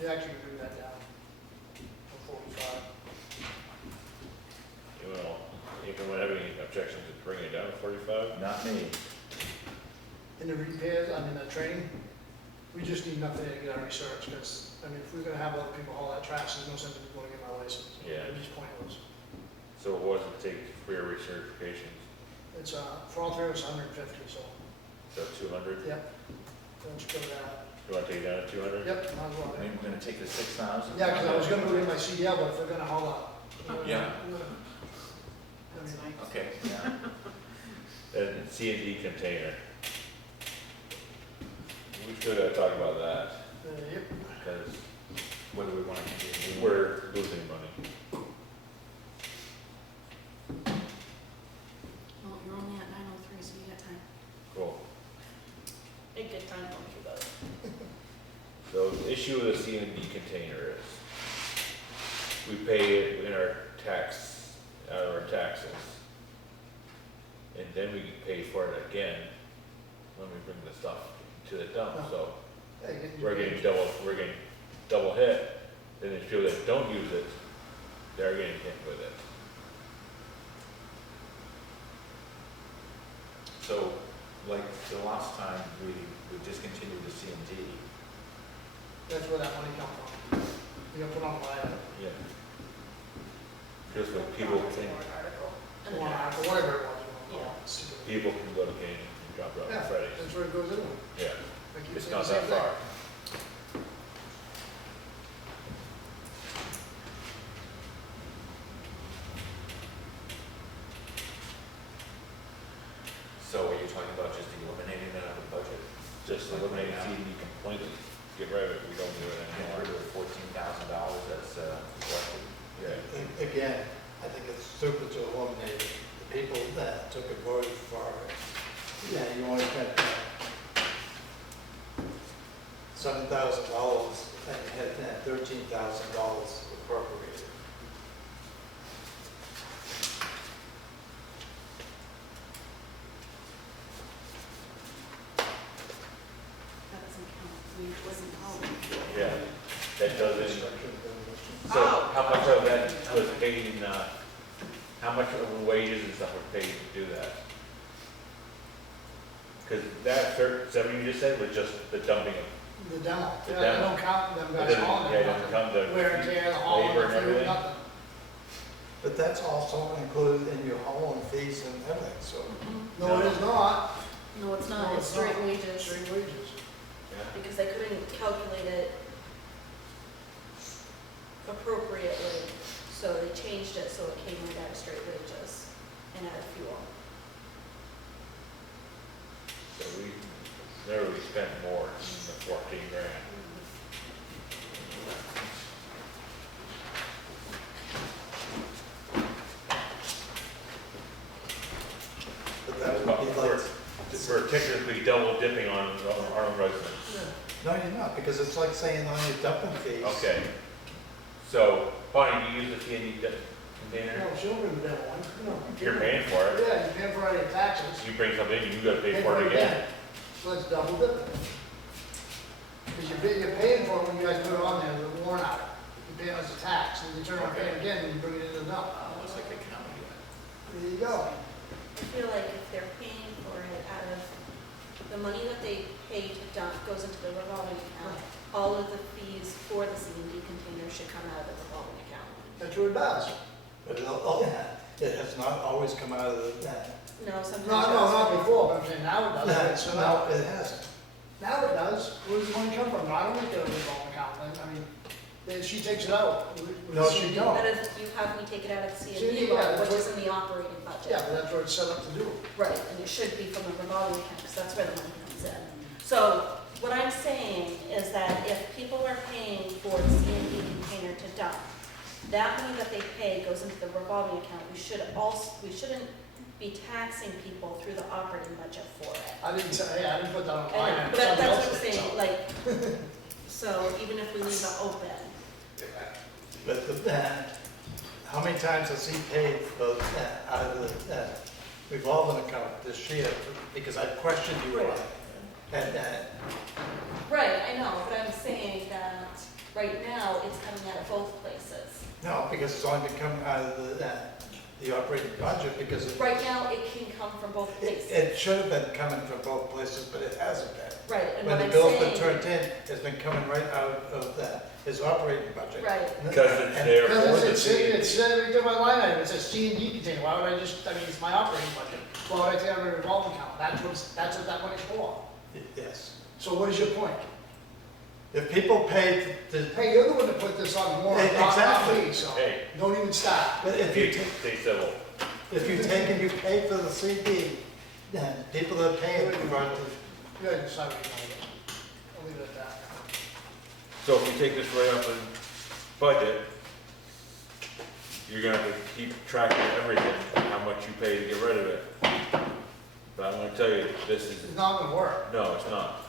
You actually can bring that down to 45. You know, anyone have any objections to bringing it down to 45? Not me. In the repairs, I mean, the training, we just need enough there to get our research, because, I mean, if we're gonna have other people haul that trash, there's no sense in going to get my license. Yeah. It'd be pointless. So what does it take for your recertifications? It's, for all three of us, 150, so, So 200? yep. Don't you go to that? You wanna take it down to 200? Yep, might as well. I mean, we're gonna take the 6,000? Yeah, because I was gonna go get my CDL, but if they're gonna haul up. Yeah. That's nice. Okay, yeah. And C&D container. We still gotta talk about that, Yep. because What do we want to do? we're losing money. Well, you're only at 9:03, so you got time. Cool. A good time, don't you, though? So the issue with the C&D container is, we pay it in our tax, out of our taxes. And then we pay for it again when we bring the stuff to the dump, so Hey, we're getting double hit. Then the people that don't use it, they're getting hit with it. So, like the last time, we discontinued the CMD. That's where that money comes from. You gotta put on a line, Yeah. Just when people can, Warrant article. And or then- whatever it was. You know, Yeah. stupid. people can go to Canaan and drop it off Yeah, at Freddy's. that's where it goes in. Yeah, I keep it's saying not the same that thing. far. So are you talking about just eliminating that out of the budget? Just eliminate C&D completely, get rid of it, we don't do it Get rid anymore. of $14,000 that's collected. Yeah, Again, I think it's stupid to eliminate it. The people that took a vote for it, yeah, you only got $7,000 and you had that $13,000 appropriated. That doesn't count. We wasn't home. yeah, that doesn't, so Oh. how much of that was paid in, how much of the wages and stuff were paid to do that? Cause that seven you just said was just the dumping of, The demo. The Yeah, demo. they don't count them it guys doesn't, hauling yeah, it. it doesn't come to Wear and tear, the hauling, labor and the fuel, everything? nothing. But that's also included in your hauling fees and everything, so. No, it is not. No, it's No, not, it's it's straight not. wages, Straight wages. Yeah. because they couldn't calculate it appropriately, so they changed it so it came right out of straight wages and out of fuel. So we never really spent more than the 14 grand. But that would But be we're, like, we're technically double dipping on our own residents. Yeah. no, you're not, because it's like saying on your dumping fees. Okay, so, fine, you use the C&D container, No, she'll bring the demo one. No. you're paying for it, Yeah, you're paying for all your taxes. you bring something in, you gotta pay for it again. So that's double dipping. Because you're paying for it when you guys put it on there, the warrant out. You pay it as a tax, and you turn around and pay it again, and you bring it into the dump. Almost like a county. There you go. I feel like if they're paying for it out of, the money that they pay to dump goes into the revolving account. All of the fees for the C&D container should come out of the revolving account. That's what it does. But it has not always come out of that. No, sometimes. No, not before, but I'm saying now it does. So No, it hasn't. now it does. Where does the money come from? I don't make it a revolving account. I mean, then she takes it out. No, she don't. That is, you have me take it out of the C&D, C&D, yeah, which that's is in the operating budget. Yeah, but that's what it's set up to do. Right, and it should be from the revolving account, because that's where the money comes in. So what I'm saying is that if people are paying for the C&D container to dump, that money that they pay goes into the revolving account. We shouldn't be taxing people through the operating budget for it. I didn't say, hey, I didn't put that on I line. know, item. but Somebody that's else what I'm did, saying, so. like, so even if we leave it open, But how many times has he paid for that out of the revolving account this year? Because I questioned you on it. And right, I know, but I'm saying that Right now, it's coming out of both places. No, because it's only been coming out of the operating budget, because Right now, it can come from both places. it should have been coming from both places, but it hasn't been. Right, and When what the I'm bill's been saying, turned in, it's been coming right out of his operating budget. right, Because it's there for Because the it's, C&D. it's right there by line item, it says C&D container, why would I just, I mean, it's my operating budget. Why would I take out a revolving account? That's what that money's for. Yes. So what is your point? If people pay the, Hey, you're the one that put this on the warrant, not Exactly. me, so Hey. don't even start. but if you take, Stay civil. if you take and you pay for the CD, then people that are paying for it, You guys decide what you want to do. I'll leave it at that. So if you take this right up in budget, you're gonna have to keep track of everything, how much you pay to get rid of it. But I'm gonna tell you, this is, It's not gonna work. no, it's not.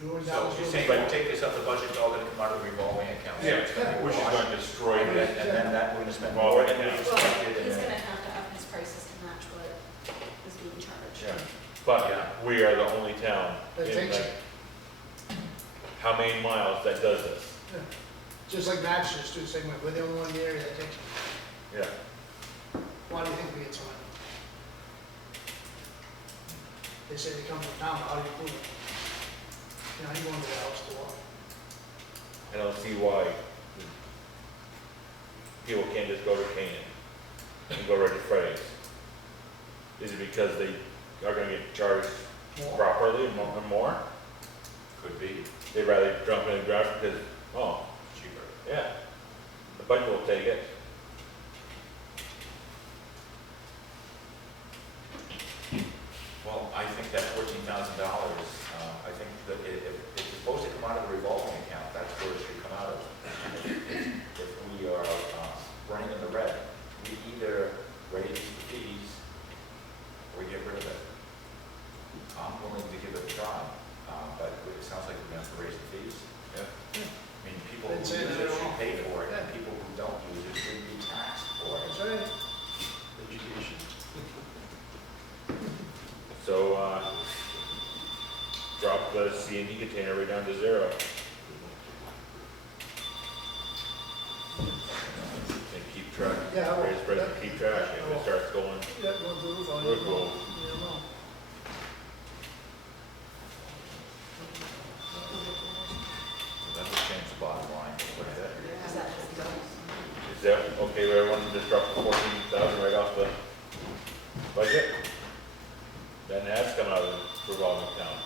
Doing that So was you're doing. saying you take this up the budget, it's all gonna come out of the revolving account? So Yeah, it's gonna be which is washed, gonna destroy And it. then that, we're gonna spend Well, more than yeah. we well, expected, and he's then. gonna have to up his prices to match what is being charged. Yeah. But Yeah. we are the only town That in takes like, how many miles that does this? Just like Natchez, too, same way, we're the only one in the area that takes it. Yeah. Why do you think we get so many? They say they come from town, how do you prove it? You know, you go into the house to walk. I don't see why people can't just go to Canaan and go right to Freddy's. Is it because they are gonna get charged More? properly and more? Could be They'd rather jump in and grab it because, oh, cheaper. yeah, the budget will take it. Well, I think that $14,000, I think that if it's supposed to come out of the revolving account, that's where it should come out of. If we are running in the red, we either raise the fees or get rid of it. I'm willing to give it a try, but it sounds like we're going to have to raise the fees. Yeah. I mean, people who Didn't use say that it at should all. pay for it, and Yeah. people who don't use it should be taxed for it. That's right. Education. So, drop the C&D container right down to 0. And keep track, Yeah, I will. raise price, keep track, if it starts going, Yeah, go to the roof on it. Roof will- You don't know. That'll change the bottom line, what is that? Is that just the is that okay with everyone to just drop the 14,000 right off the budget? Then that's coming out of the revolving account,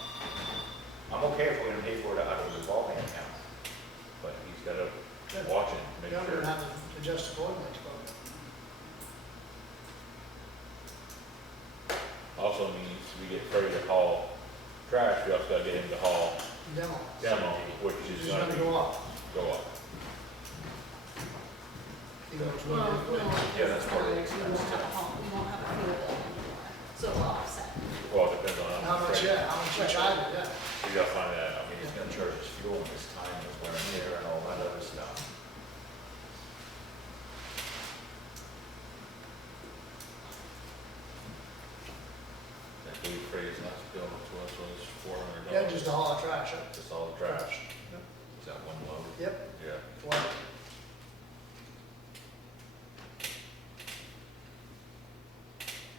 I'm okay if we're gonna pay for it out of the revolving account. but he's gotta watch it, make You're sure. gonna have to adjust accordingly, but Also means we get ready to haul trash, we also gotta get him to haul demo. demo, which It's is just gonna gonna go up. go up. Even though it's Well, really no, good. Yeah, that's part of the we won't have a home, we won't have a fuel bill anymore, so it'll offset. Well, it depends on How much, yeah, how much you charge it, yeah. We gotta find that out. I mean, he's gonna charge us fuel and his time and wear and tear and all that other stuff. That big phrase last bill to us was $400. Yeah, just to haul our trash, Just all the trash. Is that one load? Yep. Yeah. Well,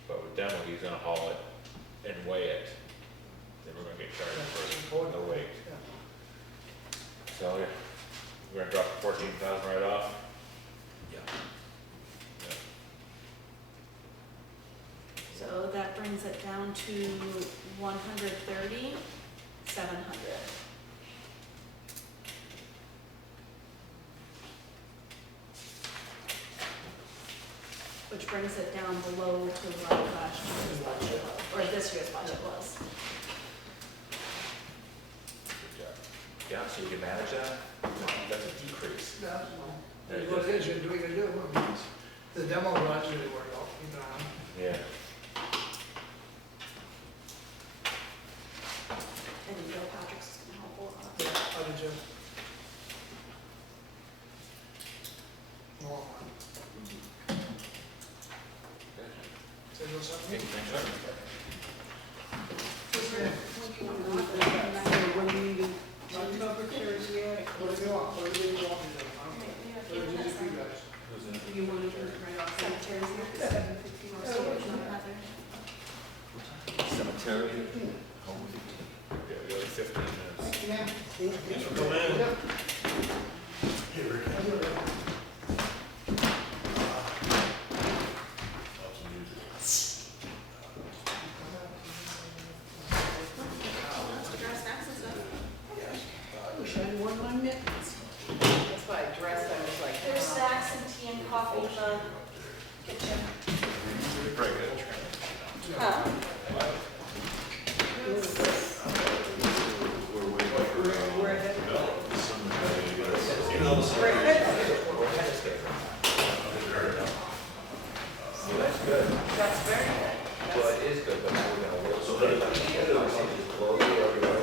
But with demo, he's gonna haul it and weigh it. Then we're gonna get charged that's for important. the weight. Yeah. So, yeah, we're gonna drop the 14,000 right off. Yeah. Yeah. So that brings it down to 130,700. Which brings it down below to what last year's budget was, or this year's budget was. Good job. Yeah, so you can manage that? That's a decrease. Yeah, well, that's what it is, you do what you gotta do. I mean, the demo garage really worked out, keep an eye on it. Yeah. And Bill Patrick's is gonna help a lot. Yeah, how did you? Long one. Say a little something? Okay, thanks, sir. Yeah. When you talk about Thursday, cemetery. Yeah, we got 15 minutes. Thanks for coming in. I wish I had worn my mittens. That's why I dressed, I was like. There's snacks and tea and coffee in the kitchen. Huh? We're ahead. We're ahead of schedule. So that's good. That's very good. Well, it is good, but now we're gonna wait. So they're like, just close it everywhere.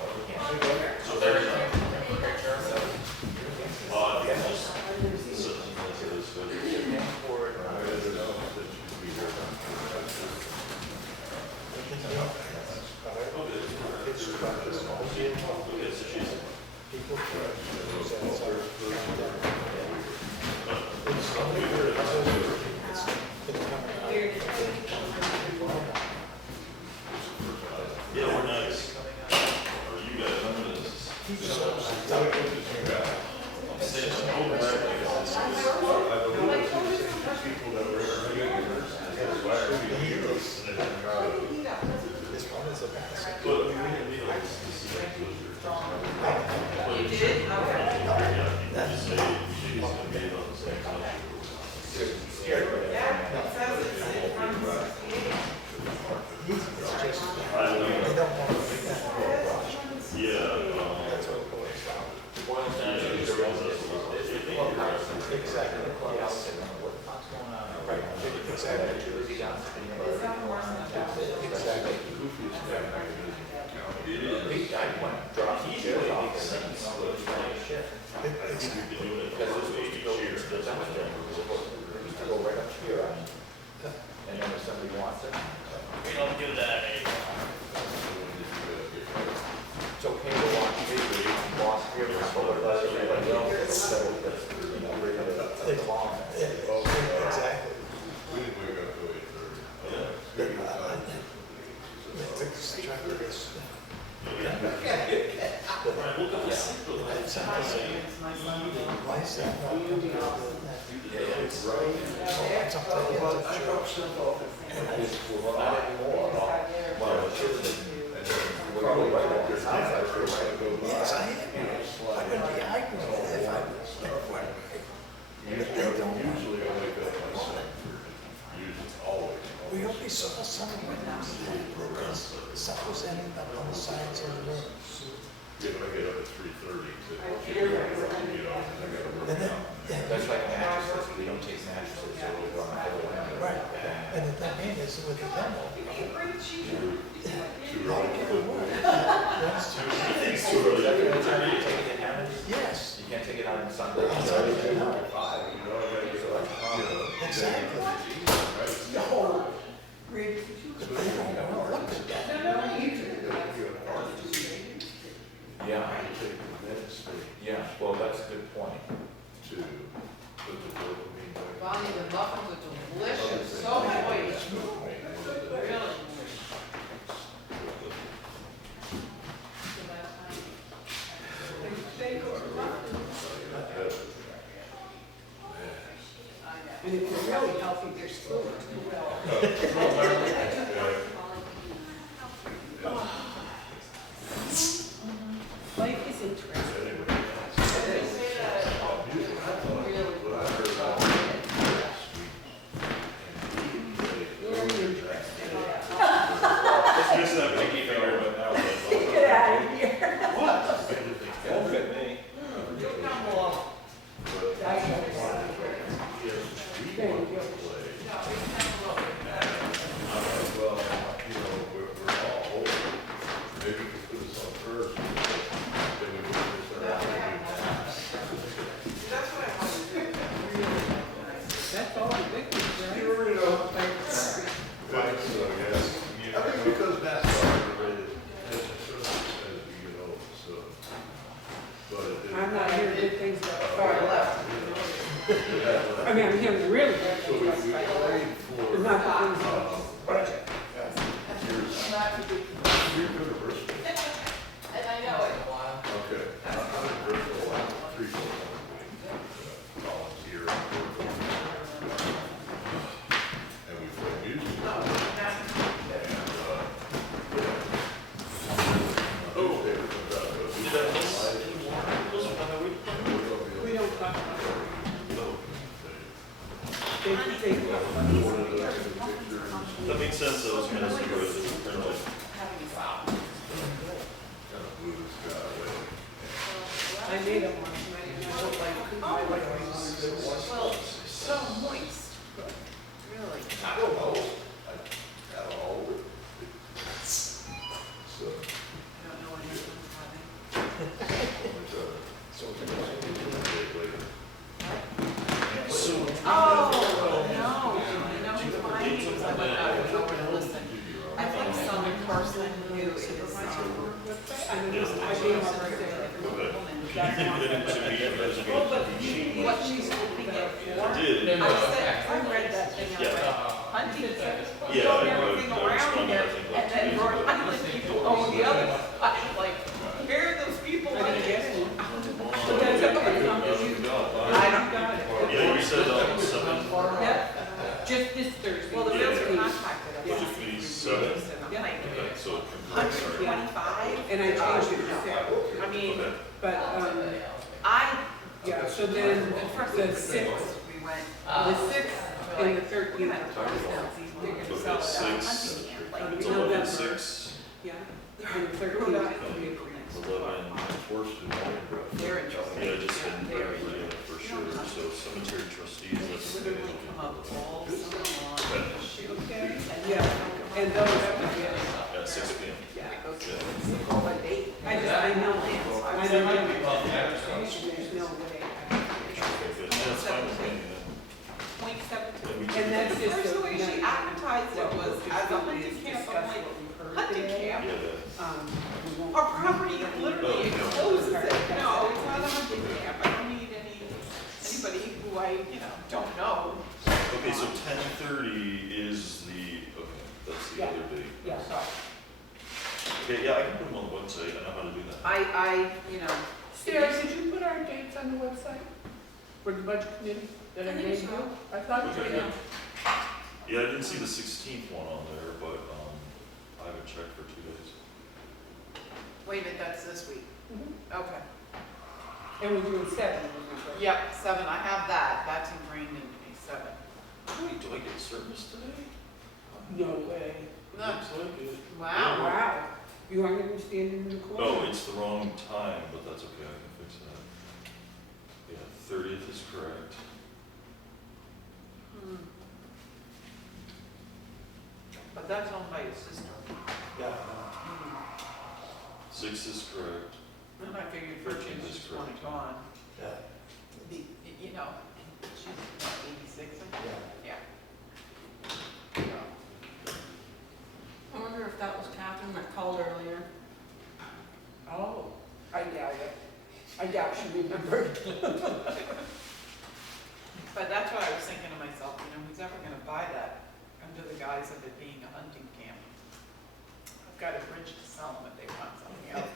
Oh, we can't. So there's Yeah, we're nice. Are you guys, I'm gonna. I'm saying, I'm over there, I believe it's people that were. This one is a massive. But we really need to see You did? Okay. just say, she's gonna be on the same side. I don't know. They don't want to do that. Yeah, That's what it boils down to. Exactly. Yes. Exactly. Because it's supposed to go into the cemetery, it's supposed to go right up here, and then if somebody wants it. We don't do that anymore. It's okay to walk here, but you can walk here, but what about everybody else? So that's, you know, we're gonna along. Exactly. We didn't wake up till 8:30. Let's try to do this. Why is that not coming out of that? It's up to the end of church. Not anymore. Well, it should have been. We're going right up this house, I feel like go by. Yes, I am. I wouldn't be arguing with it if I was right. They don't. Usually I wake up by 7:30. Usually, always. We only saw some of them because stuff was ending up on the sides of the roads. Yeah, but I get up at 3:30 to, you know, I gotta work And then, out. yeah, That's like mattresses, we don't take mattresses, so we go on the whole end. right. And the thing is, with the demo, Too early to put. that's So is that the only time you take it in Hammond? yes, You can't take it out on Sunday? On Sunday, no. 5, you know, I gotta get it like, exactly. No. Read. But they don't want to look at that. yeah, yeah, well, that's a good point. To put the dopamine back. Bonnie, the muffins are delicious, so moist. Really moist. And if you're really healthy, that would be, You're good at Bristol. and I know it. Okay. I'm in Bristol, 3 4 volunteer. And we play music. And, newspaper comes out, but we don't live. We don't talk about it. That makes sense, though, it's kind of secret, it's kind of like, kind of blue sky way. I made them once, and I looked like, my wife was, well, so moist. Really? I don't know. I don't know. So, I don't know what anyone's having. so we can later. Oh, no, you know, who's mine, because I went out and over to listen. I think some person who is, I mean, I gave her a different woman. That's one thing. Well, but what she's looking at for, Did. I said, I read that thing, I went, Huntington, Yeah, throwing I everything was around wondering, here, I think, and then Rhode Island people own the other side, like, where are those people? I didn't get it. But that's okay, as long as you, I don't got it. Yeah, you said 7. Yeah, just this Thursday. Well, the realtor Yeah. contacted us. Would it be 7? Yeah. Okay, so it can be sorry. 125, and I changed it to 7. I mean, Okay. but, yeah, so then the 6th, we went, the 6th and the 13th. They're gonna sell it at 6, Huntington, it's like, 11/6, yeah, and the 13th. 11 Forest and Grafton. They're interested. Yeah, just in They're Grafton, interested. for sure, so cemetery trustees, And that's it's the literally come up all summer long. Okay, yeah, and those, at 6 p.m. yeah, it goes. Yeah. But they, I know, I don't know. There's no way. Okay, good. Yeah, that's fine with me, Point seven. Yeah, we And that's just. First, the way she advertised it was as a hunting camp, I'm like, hunting camp? Yeah, the- Our property literally Oh, no. encloses it. No, it's not a hunting camp. I don't need anybody who I, don't know. Okay, so 10:30 is the, okay, that's the Yeah. other date. Yeah. Okay, yeah, I can put them on the website, I know how to do that. I, Sarah, did you put our dates on the website for the budget committee that I I think gave so. you? I thought you Okay. did. Yeah, I didn't see the 16th one on there, but, I haven't checked for 2 days. Wait a minute, that's this week. Mhm. Okay. And we're doing 7, remember? Yep, 7, I have that. That's ingrained into me, 7. Wait, do I get service today? No way. No. Looks like it. Wow. Wow. You aren't even standing in the corner? No, it's the wrong time, but that's okay, I can fix that. Yeah, 30th is correct. But that's owned by your sister. Yeah. 6th is correct. And I figured 13th is she's one correct. gone. Yeah, She's what, 86 or something? yeah. Yeah. I wonder if that was Catherine that called earlier. Oh, I doubt it. I doubt she remembered. But that's what I was thinking to myself, who's ever gonna buy that under the guise of it being a hunting camp? I've got a bridge to sell them if they want something else.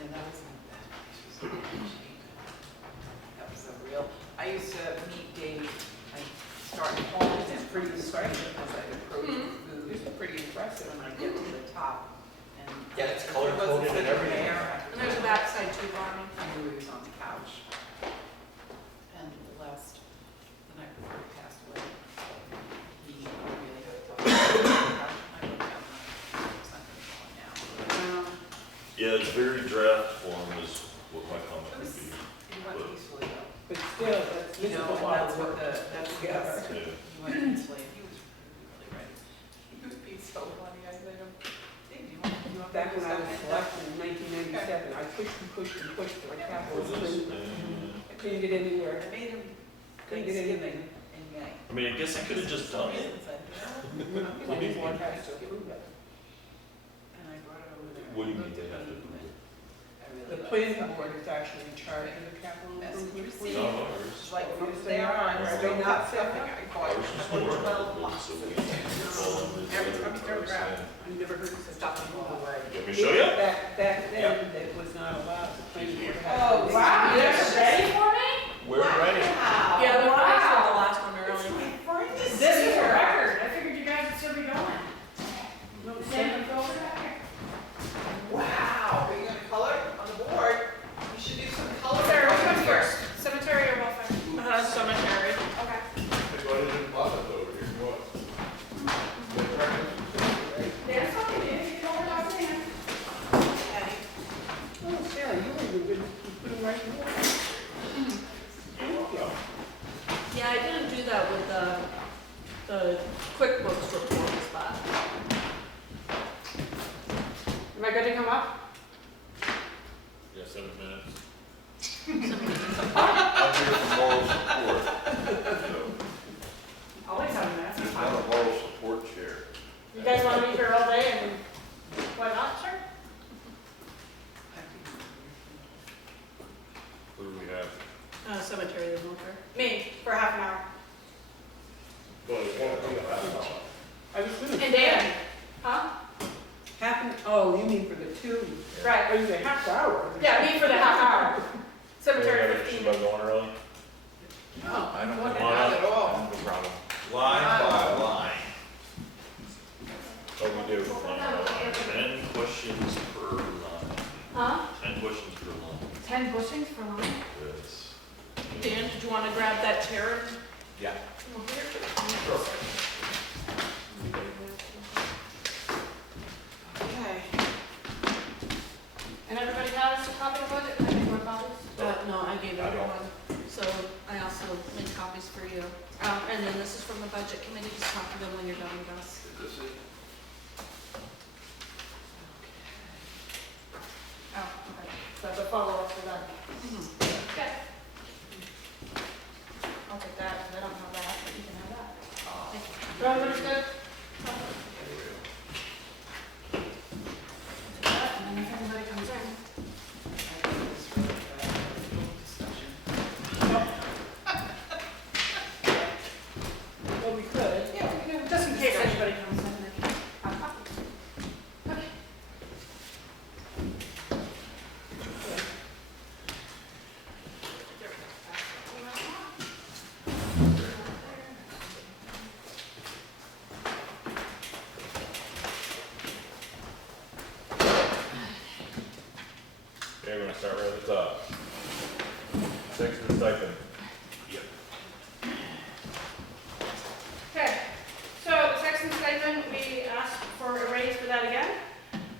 Yeah, that was cheap. That was a real, I used to meet Dave, I started hauling him pretty impressive as I approached the food. It's pretty impressive when I get to the top. And Yeah, it's there color-coded wasn't and such a everything. bear. And there's a backside too, Barney. I knew he was on the couch. And the night before he passed away, he really had a tough time. I looked at him, there's something going now. Yeah, it's very draft form is what my comment It would was, be. he went peacefully though. But still, that's, this is a And lot that's of what work. that's, together. Yeah. he went peacefully, he was really ready. He was being so funny, I said, Dave, do you want Back to do when I was something?" selected in 1997, I pushed and pushed and pushed for a capital For this, improvement. I couldn't get anywhere. I made him Couldn't get Thanksgiving anything. in May. I mean, I guess I could have just done it. And said, Planning board has to approve it. and I brought it over there. What do you mean they have to approve it? I really The liked planning it. board is actually in charge of the capital improvement. Message plan. received. No, ours. It's like, Yes, they are, Are they not stuffing, separate? I I was just wondering, 12 blocks. so we can fall under the Every other time you turn person. around, I never heard of stopping all the way. You want me to show you? Back then, it was not allowed. The planning board had- Oh, wow, you guys are ready for me? We're ready. Yeah, they're Wow. finished with the last one early. This is a record, I figured you guys would still be going. No, Sam, go over back here. Wow, are you gonna color on the board? You should do some color. Sarah, which one's first, cemetery or welfare? Cemetery. Okay. There's something in it, you don't have to hand. Oh, Sarah, you were good, you put them right in there. Yeah, I didn't do that with the QuickBooks reports, but. Am I good to come up? Yeah, 7 minutes. I'm here for moral support. So, Always have a mess. there's not a moral support chair. You guys want to be here all day and why not, sir? Who do we have? Cemetery and welfare. Me, for half an hour. I was gonna. And Dan? Huh? Oh, you mean for the two? Right. Oh, you say half hour? Yeah, me for the half hour. Do we Cemetery have an 15 issue minutes. about going early? No, I don't Come think on not up. at all. No problem. Line by line. Oh, we do. 10 questions per line. Huh? 10 questions per line. 10 bushings for lunch? Yes. Dan, did you want to grab that chair? Yeah. Okay. And everybody has a copy of the budget? Can I make more copies? No, I gave everyone, so I also made copies for you. And then this is from the budget committee, just talk to them when you're done with us. Is this it? Oh, okay. That's a follow-up for that. Okay. I'll take that, because I don't have that, but you can have that. Thank you. Do everybody's good? Take that, and then if anybody comes in. Well, we could. Yeah, we can, just in case anybody comes in, they can have copies. Okay. There we go. Okay, we're gonna start right at the top. Section stipend. Okay, so the Sexton stipend, we asked for a raise for that again,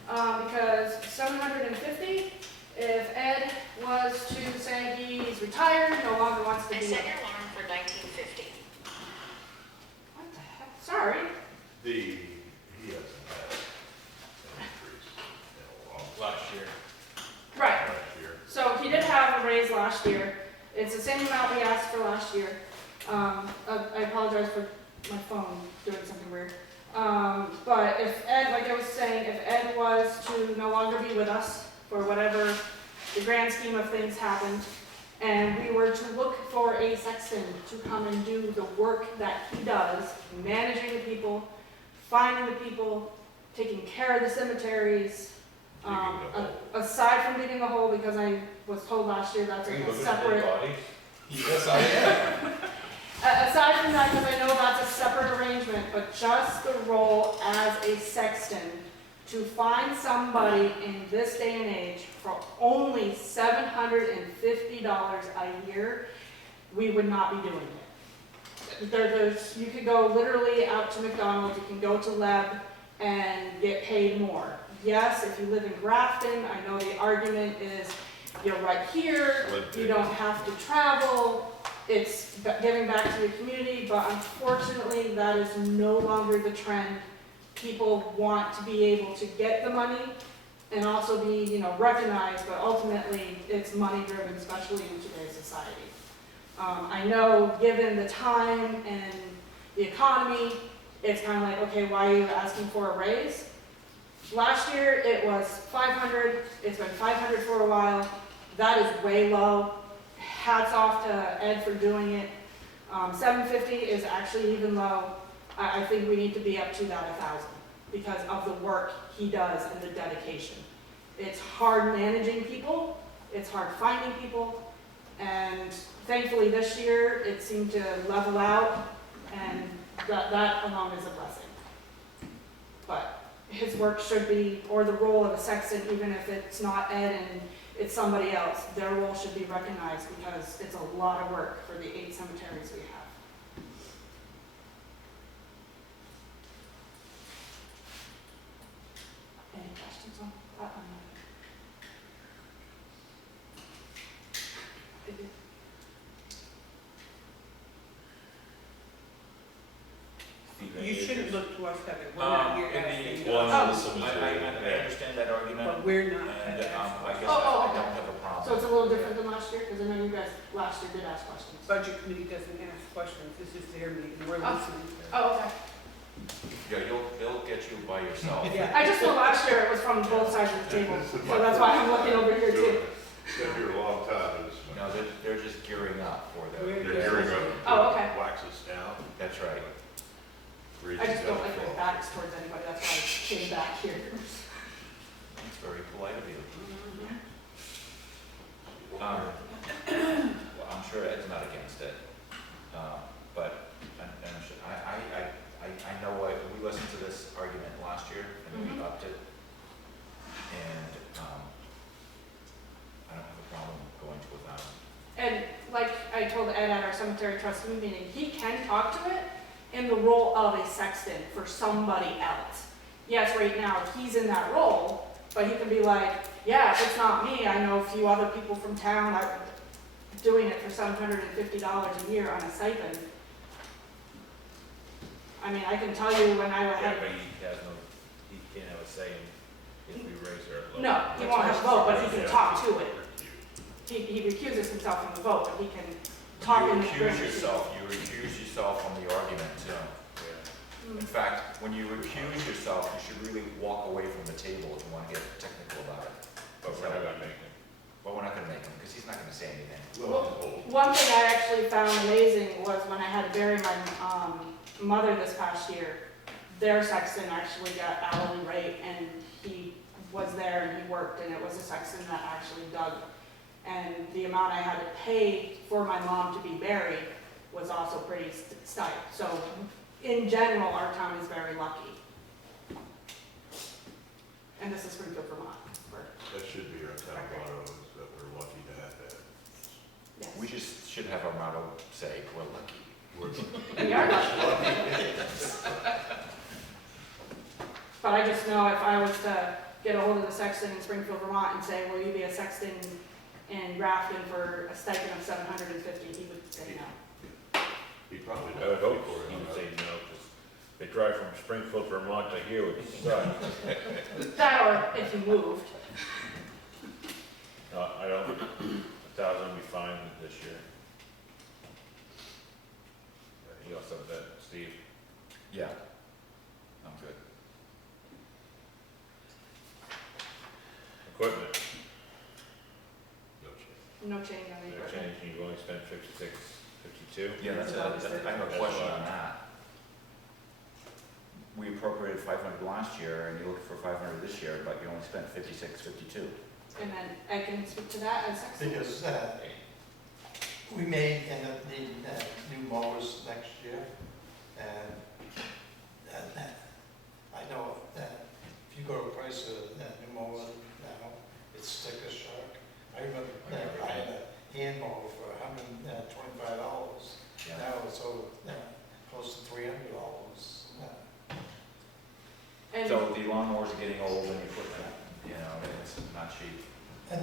because 750, if Ed was to say he's retired, no longer wants to I be. set your alarm for 1950. What the heck, sorry. He hasn't had an increase in a long Last year. Right, last year. so he did have a raise last year, it's the same amount we asked for last year. I apologize for my phone doing something weird. But if Ed, like I was saying, if Ed was to no longer be with us for whatever the grand scheme of things happened, and we were to look for a sexton to come and do the work that he does, managing the people, finding the people, taking care of the cemeteries, aside from digging the hole, because I was told last year that's Are you a looking at dead separate. bodies? Yes, I am. Aside from that, because I know that's a separate arrangement, but just the role as a sexton, to find somebody in this day and age for only $750 a year, we would not be doing it. There's, you could go literally out to McDonald's, you can go to Leb and get paid more. Yes, if you live in Grafton, I know the argument is you're right here, you don't have to travel, it's giving back to your community, but unfortunately, that is no longer the trend. People want to be able to get the money and also be, recognized, but ultimately, it's money driven, especially in today's society. I know, given the time and the economy, it's kind of like, okay, why are you asking for a raise? Last year, it was 500, it's been 500 for a while. That is way low. Hats off to Ed for doing it. 750 is actually even low. I think we need to be up to that 1,000 because of the work he does and the dedication. It's hard managing people, it's hard finding people, and thankfully this year it seemed to level out, and that alone is a blessing. But his work should be, or the role of a sexton, even if it's not Ed and it's somebody else, their role should be recognized because it's a lot of work for the 8 cemeteries we have. Any questions on that one? Steve, You it's shouldn't just- look to us, Heather, we're not here in the- asking. Well, Oh. I understand that argument, But we're not. and I guess Oh, I okay. don't have a problem. So it's a little different than last year, because I know you guys last year did ask questions. Budget committee doesn't ask questions, this is their meeting, we're Oh. listening. Oh, okay. Yeah, they'll get you by yourself. Yeah. I just know last year it was from both sides of the table, so that's why I'm looking over here too. Been here a long time, it's, No, they're just gearing up for We're- the. they're gearing up. Oh, okay. Waxes down. That's right. I just don't like my backs towards anybody, that's why I came back here. It's very polite of you. Well, I'm sure Ed's not against it, but I know we listened to this argument last year and we upped it, and I don't have a problem going to 1,000. And like I told Ed at our cemetery trustee meeting, he can talk to it in the role of a sexton for somebody else. Yes, right now he's in that role, but he can be like, yeah, if it's not me, I know a few other people from town that are doing it for $750 a year on a stipend. I mean, I can tell you when I Yeah, had, but he can't have a say in if we raise our. no, he won't have a vote, but he can talk to it. He recuses himself from the vote, but he can talk in the. You recuse yourself from the argument too. Mm. In fact, when you recuse yourself, you should really walk away from the table if you want to get technical about it. But we're not gonna make it. But we're not gonna make him, because he's not gonna say anything. One thing I actually found amazing was when I had to bury my mother this past year, their sexton actually got hourly rate, and he was there and he worked, and it was a sexton that actually dug. And the amount I had to pay for my mom to be buried was also pretty steep. So in general, our town is very lucky. And this is Springfield, Vermont. That should be our town motto, is that we're lucky to have that. Yes. We just should have our motto say, we're lucky. We are lucky. But I just know if I was to get a hold of the sexton in Springfield, Vermont and say, will you be a sexton in Grafton for a stipend of $750, he would say no. He probably I would does. hope he would say no, because they drive from Springfield, Vermont to here, which sucks. That or if he moved. I don't, 1,000 would be fine this year. You also have that, Steve. Yeah. I'm good. Equipment, No change. No change on the no equipment. change, you've only spent 56, 52. Yeah, I have a question on that. We appropriated 500 last year, and you're looking for 500 this year, but you only spent 56, 52. And then I can speak to that as sexton. Because we may end up needing new mowers next year, and I know that if you go to price of that new mower now, it's sticker shock. I remember buying a hand mower for $125. Yeah. Now it's over close to $300. And So the lawnmowers are getting old and the equipment, it's not cheap. And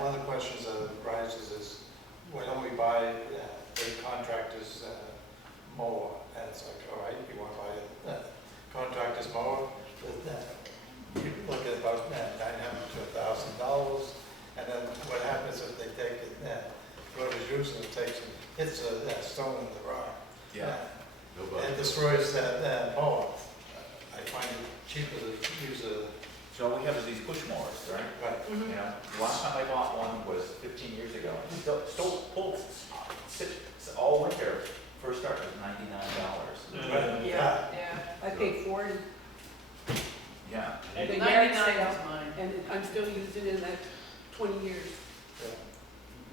one of the questions that arises is, why don't we buy a contractor's mower? And it's like, all right, you want to buy a contractor's mower, but you look at about $900 to $1,000, and then what happens if they take it, whoever's using it takes it, hits a stone in the rock. Nobody. And destroys that mower. I find it cheaper to use a, So all we have is these push mowers, right? right, Mhm. The last time I bought one was 15 years ago. Still pulled all winter for first start was $99. Right, Yeah. I paid 40, Yeah. and the yard 99 sale, is mine. and I'm still using it in that 20 years.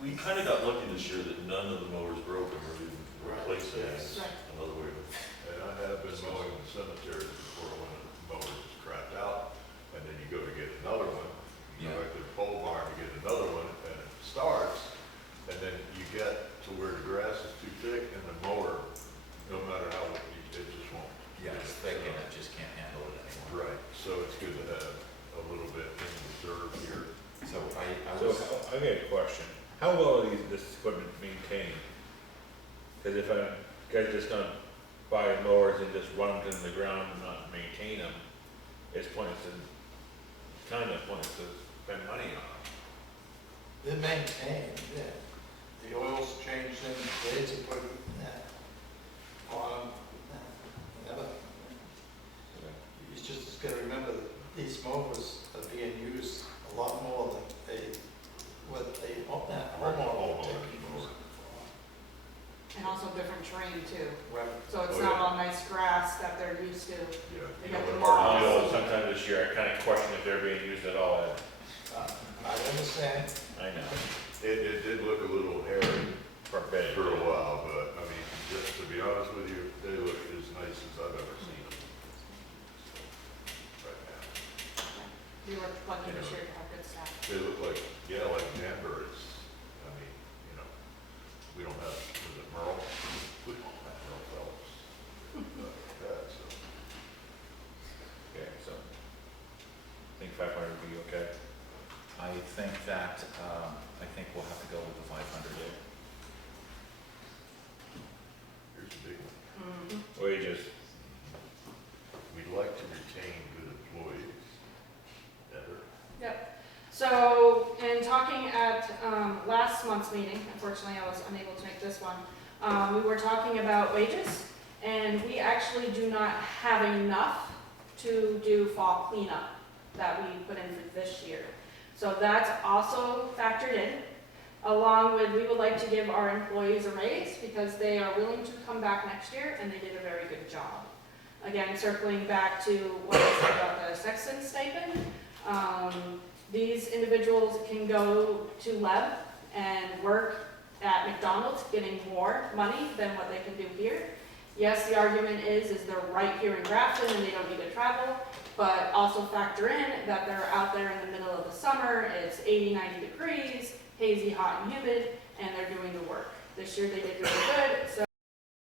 We kind of got lucky this year that none of the mowers broke and we're even replacing it. Yes. Right. Another way to, and I have been mowing the cemeteries before when the mowers is crapped out, and then you go to get another one, you go Yeah. back to the pole barn to get another one, and it starts, and then you get to where the grass is too thick, and the mower, no matter how, it just won't. Yeah, it's thick and it just can't handle it anymore. Right, so it's good to have a little bit in reserve here. So I So was, I got a question. How well are this equipment maintained? Because if a guy's just gonna buy mowers and just run them into the ground and not maintain them, it's pointless to, kind of pointless to spend money on them. They're maintained, yeah. The oil's changed in, blades are put, on, whatever. You just gotta remember that these mowers are being used a lot more than what a homeowner would take to use it And also different terrain too. for. Right. So it's Oh, not yeah. all nice grass that they're used to. Yeah. They you got know, the but our marls. You know, deal- sometimes this year I kind of question if they're being used at all. I understand. I know, It did look a little hairy for a bit. for a while, but I mean, just to be honest with you, they look as nice as I've ever seen them. Right now. We were lucky this year to have good staff. They look like, yeah, like Danbury's. I mean, you know, we don't have, was it Merle? We don't have Merle Phelps. Like that, so. Okay, so, I think 500 would be okay. I think that, I think we'll have to go with the 500. Here's a big one. Mhm. Wages, We'd like to retain good employees. Ever. So, in talking at last month's meeting, unfortunately I was unable to make this one, we were talking about wages, and we actually do not have enough to do fall cleanup that we put in for this year. So that's also factored in, along with we would like to give our employees a raise because they are willing to come back next year and they did a very good job. Again, circling back to what I said about the sexton stipend, these individuals can go to Leb and work at McDonald's, getting more money than what they can do here. Yes, the argument is they're right here in Grafton and they don't need to travel, but also factor in that they're out there in the middle of the summer, it's 80, 90 degrees, hazy, hot, and humid, and they're doing the work. This year they did really good, so